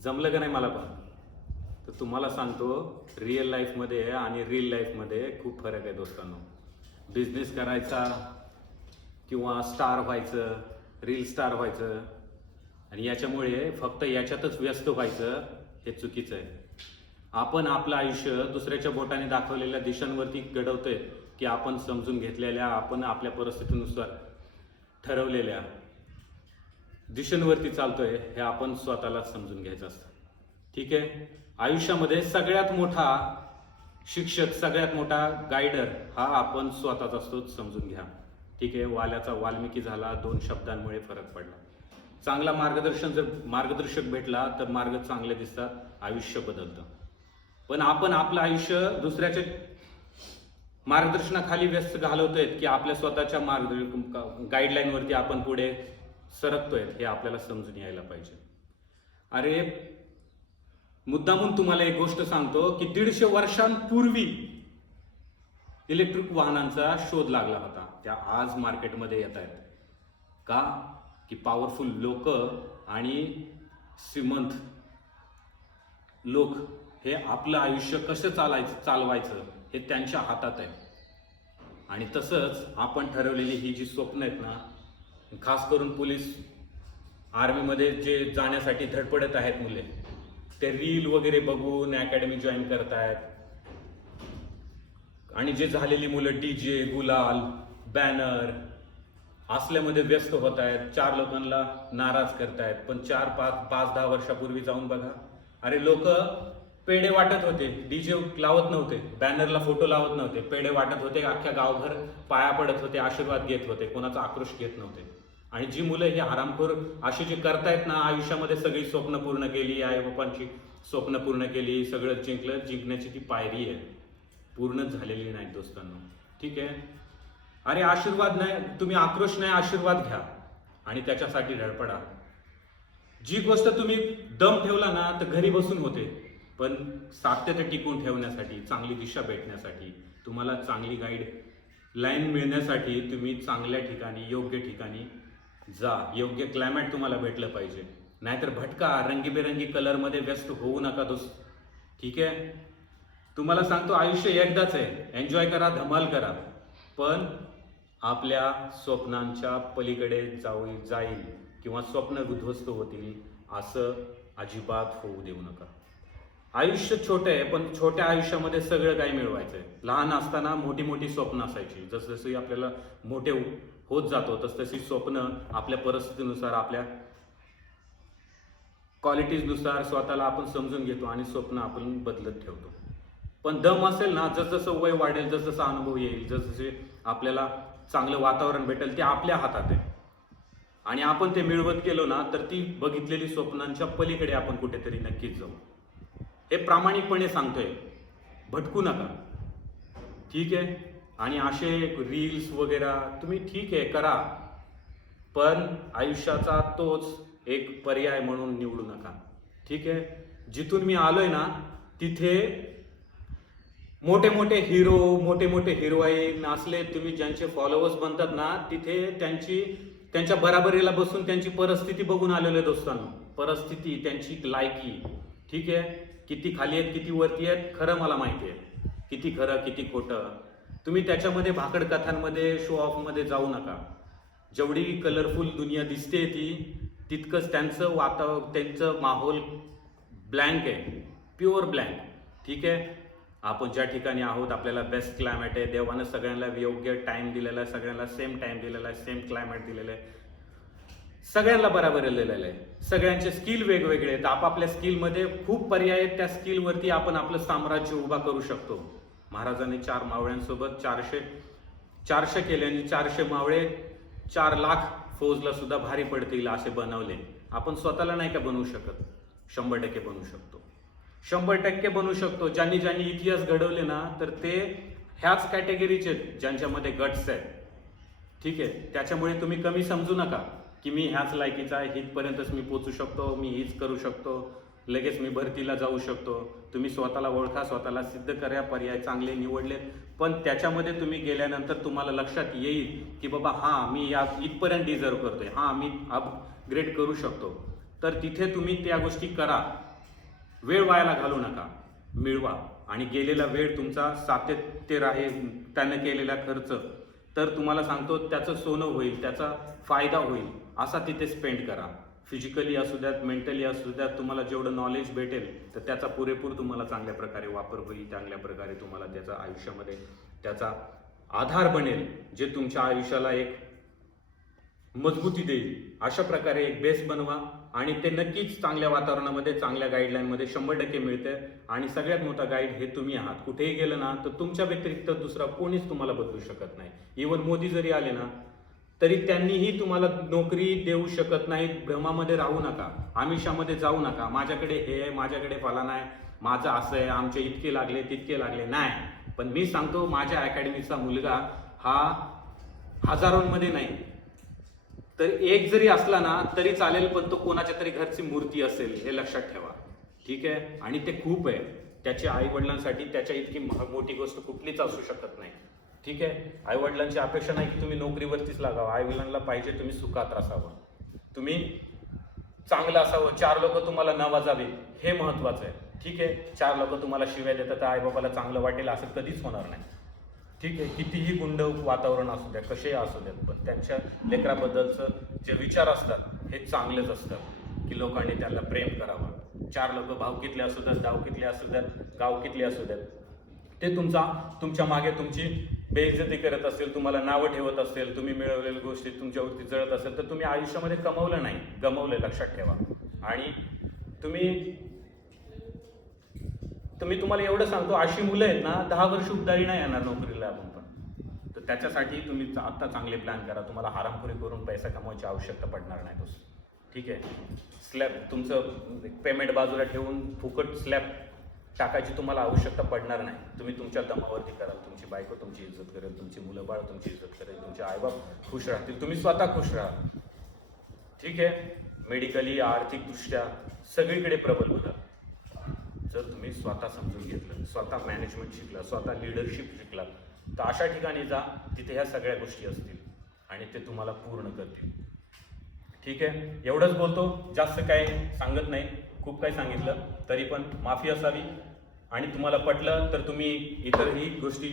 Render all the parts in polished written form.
जमलं का नाही मला पण. तर तुम्हाला सांगतो, रिअल लाईफमध्ये आणि रील लाईफमध्ये खूप फरक आहे दोस्तांनो. बिझनेस करायचा किंवा स्टार व्हायचं, रील स्टार व्हायचं आणि याच्यामुळे फक्त याच्यातच व्यस्त व्हायचं हे चुकीचं आहे. आपण आपलं आयुष्य दुसऱ्याच्या बोटाने दाखवलेल्या दिशांवरती घडवतोय की आपण समजून घेतलेल्या, आपण आपल्या परिस्थितीनुसार ठरवलेल्या दिशांवरती चालतोय हे आपण स्वतःलाच समजून घ्यायचं असतं. ठीक आहे. आयुष्यामध्ये सगळ्यात मोठा शिक्षक, सगळ्यात मोठा गायडर हा आपण स्वतःच असतो, समजून घ्या. ठीक आहे. वाल्याचा वाल्मिकी झाला, 2 शब्दांमुळे फरक पडला. चांगला मार्गदर्शक भेटला तर मार्ग चांगले दिसतात, आयुष्य बदलतं. पण आपण आपलं आयुष्य दुसऱ्याच्या मार्गदर्शनाखाली व्यस्त घालवतोय की आपल्या स्वतःच्या गाईडलाईनवरती आपण पुढे सरकतोय हे आपल्याला समजून यायला पाहिजे. अरे मुद्दामून तुम्हाला एक गोष्ट सांगतो की 150 वर्षांपूर्वी इलेक्ट्रिक वाहनांचा शोध लागला होता. त्या आज मार्केटमध्ये येत आहेत. का? की पॉवरफुल लोक आणि श्रीमंत लोक हे आपलं आयुष्य कसं चालवायचं हे त्यांच्या हातात आहे. आणि तसंच आपण ठरवलेली ही जी स्वप्न आहेत ना, खास करून पोलीस आर्मीमध्ये जे जाण्यासाठी धडपडत आहेत मुले, ते रील वगैरे बघून अकॅडमी जॉईन करतायत. आणि जे झालेली मुलं डीजे, गुलाल, बॅनर असल्यामध्ये व्यस्त होत आहेत, 4 लोकांना नाराज करतायत. पण 5-10 वर्षापूर्वी जाऊन बघा, अरे लोक पेढे वाटत होते, डीजे लावत नव्हते, बॅनरला फोटो लावत नव्हते, पेढे वाटत होते, अख्ख्या गावभर पाया पडत होते, आशीर्वाद घेत होते, कोणाचा आक्रोश घेत नव्हते. आणि जी मुलं ही हरामखोर अशी जी करतायत ना, आयुष्यामध्ये सगळी स्वप्न पूर्ण केली, आई बापांची स्वप्न पूर्ण केली, सगळं जिंकलं, जिंकण्याची ती पायरी आहे, पूर्णच झालेली नाही दोस्तांनो. ठीक आहे. अरे आशीर्वाद नाही, तुम्ही आक्रोश नाही, आशीर्वाद घ्या आणि त्याच्यासाठी धडपडा. जी गोष्ट तुम्ही दम ठेवला ना तर घरी बसून होते, पण सातत्य टिकून ठेवण्यासाठी, चांगली दिशा भेटण्यासाठी, तुम्हाला चांगली गाईड लाईन मिळण्यासाठी तुम्ही चांगल्या ठिकाणी, योग्य ठिकाणी जा. योग्य क्लायमेट तुम्हाला भेटलं पाहिजे. नाहीतर भटका, रंगीबेरंगी कलरमध्ये व्यस्त होऊ नका दोस्त. ठीक आहे. तुम्हाला सांगतो, आयुष्य एकदाच आहे, एन्जॉय करा, धमाल करा, पण आपल्या स्वप्नांच्या पलीकडे जाईल किंवा स्वप्न उद्ध्वस्त होतील असं अजिबात होऊ देऊ नका. आयुष्य छोटं आहे, पण छोट्या आयुष्यामध्ये सगळं काही मिळवायचंय. लहान असताना मोठी मोठी स्वप्न असायची, जसजशी आपल्याला मोठे होत जातो तसतशी स्वप्न आपल्या परिस्थितीनुसार, आपल्या क्वालिटीजनुसार स्वतःला आपण समजून घेतो आणि स्वप्न आपण बदलत ठेवतो. पण दम असेल ना, जसजसं वय वाढेल, जसजसा अनुभव येईल, जसजसे आपल्याला चांगलं वातावरण भेटेल, ते आपल्या हातात आहे. आणि आपण ते मिळवत गेलो ना तर ती बघितलेली स्वप्नांच्या पलीकडे आपण कुठेतरी नक्कीच जाऊ. हे प्रामाणिकपणे सांगतोय, भटकू नका. ठीक आहे. आणि असे रील्स वगैरे तुम्ही ठीक आहे करा, पण आयुष्याचा तोच एक पर्याय म्हणून निवडू नका. ठीक आहे. जिथून मी आलोय ना तिथे मोठे मोठे हिरो, मोठे मोठे हिरोईन असले, तुम्ही ज्यांचे फॉलोअर्स बनतात ना, तिथे त्यांच्या बराबरीला बसून त्यांची परिस्थिती बघून आलेले दोस्तांनो. परिस्थिती, त्यांची लायकी, ठीक आहे, किती खाली आहेत किती वरती आहेत, खरं मला माहिती आहे. किती खरं किती खोटं. तुम्ही त्याच्यामध्ये भाकड कथांमध्ये, शो ऑफ मध्ये जाऊ नका. जेवढी कलरफुल दुनिया दिसते तितकंच त्यांचं माहोल ब्लँक आहे, प्युअर ब्लँक. ठीक आहे. आपण ज्या ठिकाणी आहोत, आपल्याला बेस्ट क्लायमेट आहे, देवानं सगळ्यांना योग्य टाइम दिलेला आहे, सगळ्यांना सेम टाइम दिलेला आहे, सेम क्लायमेट दिलेलं आहे, सगळ्यांना बरोबर दिलेलं आहे. सगळ्यांचे स्किल वेगवेगळे आहेत, आपापल्या स्किलमध्ये खूप पर्याय आहेत. त्या स्किलवरती आपण आपलं साम्राज्य उभा करू शकतो. महाराजांनी 4 मावळ्यांसोबत 400 केले आणि 400 मावळे 4 लाख फौजला सुद्धा भारी पडतील असे बनवले. आपण स्वतःला नाही का बनवू शकत? 100% बनवू शकतो. 100% बनवू शकतो. ज्यांनी इतिहास घडवले ना, तर ते ह्याच कॅटेगरीचे ज्यांच्यामध्ये गट्स आहेत. ठीक आहे. त्याच्यामुळे तुम्ही कमी समजू नका की मी ह्याच लायकीचा आहे, इथपर्यंतच मी पोचू शकतो, मी हीच करू शकतो, लगेच मी भरतीला जाऊ शकतो. तुम्ही स्वतःला ओळखा, स्वतःला सिद्ध करा, पर्याय चांगले निवडले, पण त्याच्यामध्ये तुम्ही गेल्यानंतर तुम्हाला लक्षात येईल की बाबा मी इथपर्यंत डिझर्व करतोय, मी अपग्रेड करू शकतो. तर तिथे तुम्ही त्या गोष्टी करा. वेळ वायाला घालू नका, मिळवा. आणि गेलेला वेळ तुमचा सातत्य राहील, त्यानं केलेला खर्च तर तुम्हाला सांगतो त्याचं सोनं होईल, त्याचा फायदा होईल असा तिथे स्पेंड करा. फिजिकली असू द्यात, मेंटली असू द्यात, तुम्हाला जेवढं नॉलेज भेटेल तर त्याचा पुरेपूर तुम्हाला चांगल्या प्रकारे वापर होईल, चांगल्या प्रकारे तुम्हाला त्याचा आयुष्यामध्ये त्याचा आधार बनेल, जे तुमच्या आयुष्याला एक मजबूती देईल. अशा प्रकारे एक बेस बनवा आणि ते नक्कीच चांगल्या वातावरणामध्ये, चांगल्या गाईडलाईनमध्ये 100% मिळते. आणि सगळ्यात मोठा गाईड हे तुम्ही आहात. कुठेही गेलं ना तर तुमच्या व्यतिरिक्त दुसरा कोणीच तुम्हाला बदलू शकत नाही. इवन मोदी जरी आले ना तरी त्यांनीही तुम्हाला नोकरी देऊ शकत नाहीत. भ्रमामध्ये राहू नका, आमिषामध्ये जाऊ नका, माझ्याकडे हे आहे, माझ्याकडे फलाना आहे, माझं असं आहे, आमचे इतके लागले तितके लागले. नाही, पण मी सांगतो माझ्या अकॅडमीचा मुलगा हा हजारोंमध्ये नाही तर एक जरी असला ना तरी चालेल, पण तो कोणाच्या तरी घरची मूर्ती असेल, हे लक्षात ठेवा. ठीक आहे. आणि ते खूप आहे. त्याच्या आई वडिलांसाठी त्याच्या इतकी मोठी गोष्ट कुठलीच असू शकत नाही. ठीक आहे. आई वडिलांची अपेक्षा नाही की तुम्ही नोकरीवरतीच लागावं. आई वडिलांना पाहिजे तुम्ही सुखात असावं, तुम्ही चांगलं असावं, 4 लोक तुम्हाला नावाजावे, हे महत्वाचं आहे. ठीक आहे. 4 लोक तुम्हाला शिव्या देतात, आई बाबाला चांगलं वाटेल असं कधीच होणार नाही. ठीक आहे. कितीही गुंड वातावरण असू द्या, कसेही असू द्यात, पण त्यांच्या लेकराबद्दलचं जे विचार असतात हे चांगलेच असतात की लोकांनी त्याला प्रेम करावं. 4 लोक भावकीतले असू द्यात, दावकीतले असू द्यात, गावकीतले असू द्यात, ते तुमच्या मागे तुमची बेइज्जती करत असेल, तुम्हाला नावं ठेवत असेल, तुम्ही मिळवलेल्या गोष्टी तुमच्यावरती जळत असेल तर तुम्ही आयुष्यामध्ये कमवलं नाही, गमवलं, लक्षात ठेवा. आणि तुम्हाला एवढं सांगतो, अशी मुलं आहेत ना 10 वर्ष उद्धारी नाही येणार नोकरीला आपण पण. तर त्याच्यासाठी तुम्ही आता चांगले प्लॅन करा. तुम्हाला हरामखोरी करून पैसा कमवायची आवश्यकता पडणार नाही दोस्त. ठीक आहे. स्लॅब तुमचं पेमेंट बाजूला ठेवून फुकट स्लॅब टाकायची तुम्हाला आवश्यकता पडणार नाही. तुम्ही तुमच्या दमावरती कराल, तुमची बायको तुमची इज्जत करेल, तुमची मुलं बाळ तुमची इज्जत करेल, तुमचे आईबाप खुश राहतील, तुम्ही स्वतः खुश राहा. ठीक आहे. मेडिकली, आर्थिकदृष्ट्या सगळीकडे प्रबल होतात जर तुम्ही स्वतः समजून घेतलं, स्वतः मॅनेजमेंट शिकला, स्वतः लिडरशिप शिकला, तर अशा ठिकाणी जा तिथे ह्या सगळ्या गोष्टी असतील आणि ते तुम्हाला पूर्ण करतील. ठीक आहे. एवढंच बोलतो, जास्त काही सांगत नाही. खूप काही सांगितलं तरी पण माफी असावी. आणि तुम्हाला पटलं तर तुम्ही इतरही गोष्टी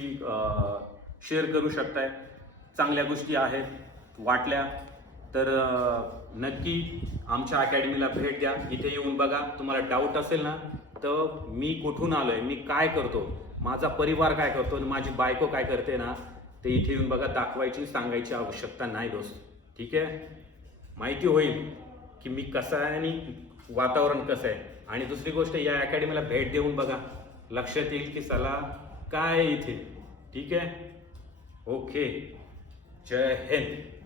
शेअर करू शकताय. चांगल्या गोष्टी आहेत वाटल्या तर नक्की आमच्या अकॅडमीला भेट द्या. इथे येऊन बघा. तुम्हाला डाऊट असेल ना तर मी कुठून आलोय, मी काय करतो, माझा परिवार काय करतो आणि माझी बायको काय करते ना, ते इथे येऊन बघा. दाखवायची, सांगायची आवश्यकता नाही दोस्त. ठीक आहे. माहिती होईल की मी कसं आहे आणि वातावरण कसं आहे. आणि दुसरी गोष्ट, या अकॅडमीला भेट देऊन बघा, लक्षात येईल की चला काय इथे. ठीक आहे. ओके. जय हिंद.